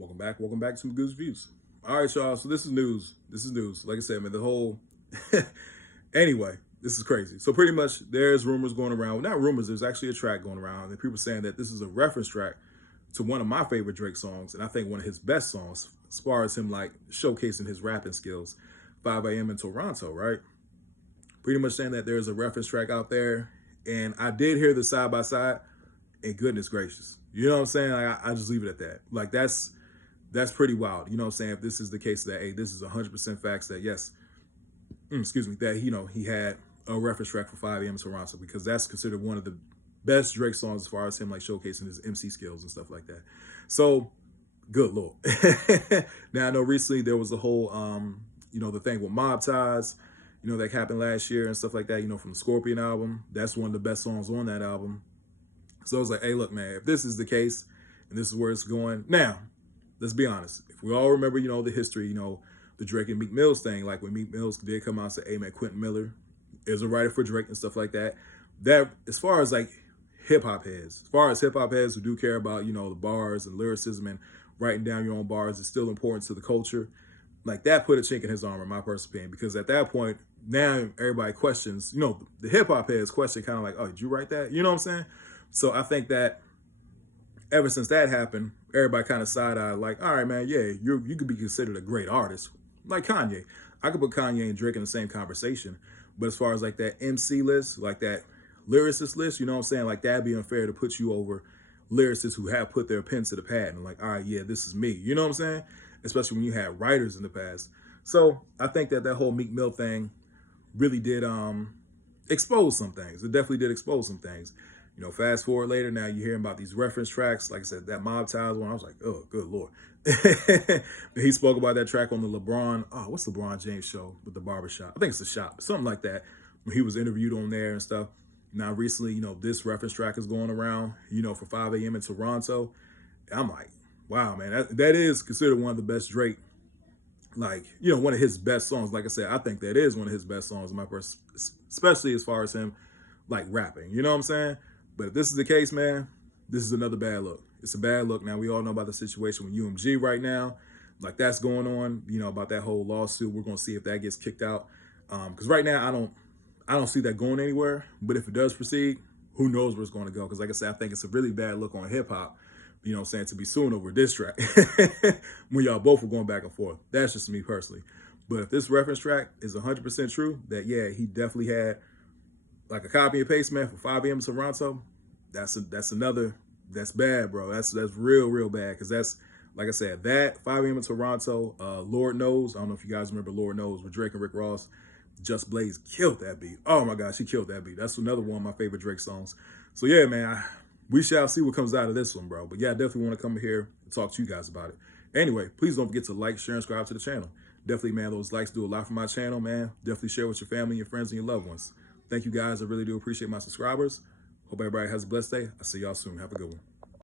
Welcome back to some good reviews. All right, y'all. So this is news. This is news. Like I said, man, the whole. Anyway, this is crazy. So pretty much, there's rumors going around. Well, not rumors. There's actually a track going around, and people saying that this is a reference track to one of my favorite Drake songs, and I think one of his best songs, as far as him like showcasing his rapping skills. 5 a.m. in Toronto, right? Pretty much saying that there's a reference track out there, and I did hear the side by side, and goodness gracious, you know what I'm saying? I just leave it at that. Like that's pretty wild. You know what I'm saying? If this is the case that, hey, this is 100% facts that yes, excuse me, that, he had a reference track for 5 a.m. Toronto, because that's considered one of the best Drake songs as far as him like showcasing his MC skills and stuff like that. So good Lord. Now I know recently there was a whole, the thing with Mob Ties, that happened last year and stuff like that, from the Scorpion album. That's one of the best songs on that album. So I was like, hey, look, man, if this is the case and this is where it's going, now, let's be honest. If we all remember, the history, the Drake and Meek Mill's thing, like when Meek Mills did come out and say, hey, man, Quentin Miller is a writer for Drake and stuff like that. That, as far as like hip hop heads, who do care about, the bars and lyricism and writing down your own bars is still important to the culture. Like that put a chink in his armor, in my personal opinion, because at that point, now everybody questions, the hip hop heads question kind of like, oh, did you write that? You know what I'm saying? So I think that ever since that happened, everybody kind of side-eyed like, all right, man, yeah, you could be considered a great artist. Like Kanye. I could put Kanye and Drake in the same conversation. But as far as like that MC list, like that lyricist list, you know what I'm saying? Like that'd be unfair to put you over lyricists who have put their pen to the pad and like, all right, yeah, this is me. You know what I'm saying? Especially when you had writers in the past. So I think that whole Meek Mill thing really did expose some things. It definitely did expose some things. Fast forward later, now you're hearing about these reference tracks. Like I said, that Mob Ties one, I was like, oh, good Lord. He spoke about that track on the what's LeBron James show with the barbershop? I think it's The Shop, something like that, when he was interviewed on there and stuff. Now, recently, this reference track is going around, for 5 a.m. in Toronto. And I'm like, wow, man, that is considered one of the best Drake, like, one of his best songs. Like I said, I think that is one of his best songs in my first, especially as far as him, like, rapping. You know what I'm saying? But if this is the case, man, this is another bad look. It's a bad look. Now, we all know about the situation with UMG right now. Like, that's going on, about that whole lawsuit. We're going to see if that gets kicked out. Because right now, I don't see that going anywhere. But if it does proceed, who knows where it's going to go. Because like I said, I think it's a really bad look on hip-hop, to be suing over this track. When y'all both were going back and forth. That's just me personally. But if this reference track is 100% true, that, yeah, he definitely had like a copy and paste, man, for 5 a.m. Toronto, that's bad, bro. That's real bad. Because that's, like I said, that 5 a.m. in Toronto, Lord Knows. I don't know if you guys remember Lord Knows with Drake and Rick Ross. Just Blaze killed that beat. Oh my gosh, he killed that beat. That's another one of my favorite Drake songs. So yeah, man, we shall see what comes out of this one, bro. But yeah, I definitely want to come here and talk to you guys about it. Anyway, please don't forget to like, share, and subscribe to the channel. Definitely, man, those likes do a lot for my channel, man. Definitely share with your family, your friends, and your loved ones. Thank you guys. I really do appreciate my subscribers. Hope everybody has a blessed day. I'll see y'all soon. Have a good one.